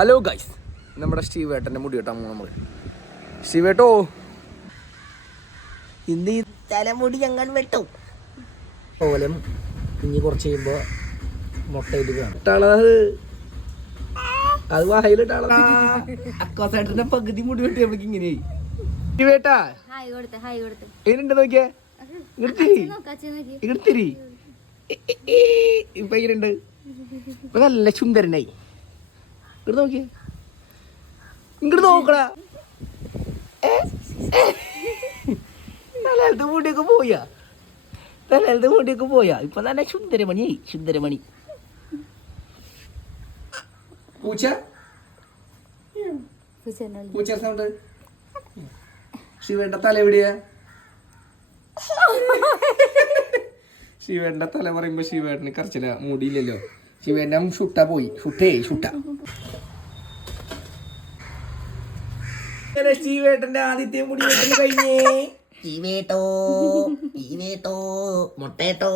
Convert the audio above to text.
Hello guys, നമ്മുടെ സ്റ്റീവേട്ടൻ്റെ മുടി വെട്ടാൻ നമ്മൾ. സ്റ്റീവേട്ടോ, ഇന്ന് ഈ തലമുടി ഞങ്ങൾ വെട്ടും. ഓലം ഇനി കുറച്ച് കഴിയുമ്പോൾ മുട്ടയിട്ട് കാണും. അത് വായിലിട്ടാള അക്കോസേട്ടന്റെ പകുതി മുടി വെട്ടി നമ്മൾക്ക് ഇങ്ങനെയായി. സ്റ്റീവേട്ടാ എങ്ങനെയുണ്ട് നോക്കിയേ, ഇങ്ങോട്ടിരി ഇപ്പൊ എങ്ങനെയുണ്ട്? ഇപ്പൊ നല്ല സുന്ദരനായി. ഇങ്ങോട്ട് നോക്കിയേ, ഇങ്ങോട്ട് നോക്കടാ. തലത്തെ മുടിയൊക്കെ പോയാ ഇപ്പൊ നല്ല സുന്ദരമണിയായി. സുന്ദരമണി പൂച്ച സൗണ്ട്. ശിവേട്ട തല എവിടെയാ? ശിവേട്ടന്റെ തല പറയുമ്പോ ശിവേട്ടന് കറച്ചില, മുടിയില്ലല്ലോ. ശിവേട്ടന്റെ ഷുട്ട പോയി. ഷുട്ട ശിവേട്ടന്റെ ആദ്യത്തെ മുടി വെട്ടല് കഴിഞ്ഞേ. മുട്ടേട്ടോ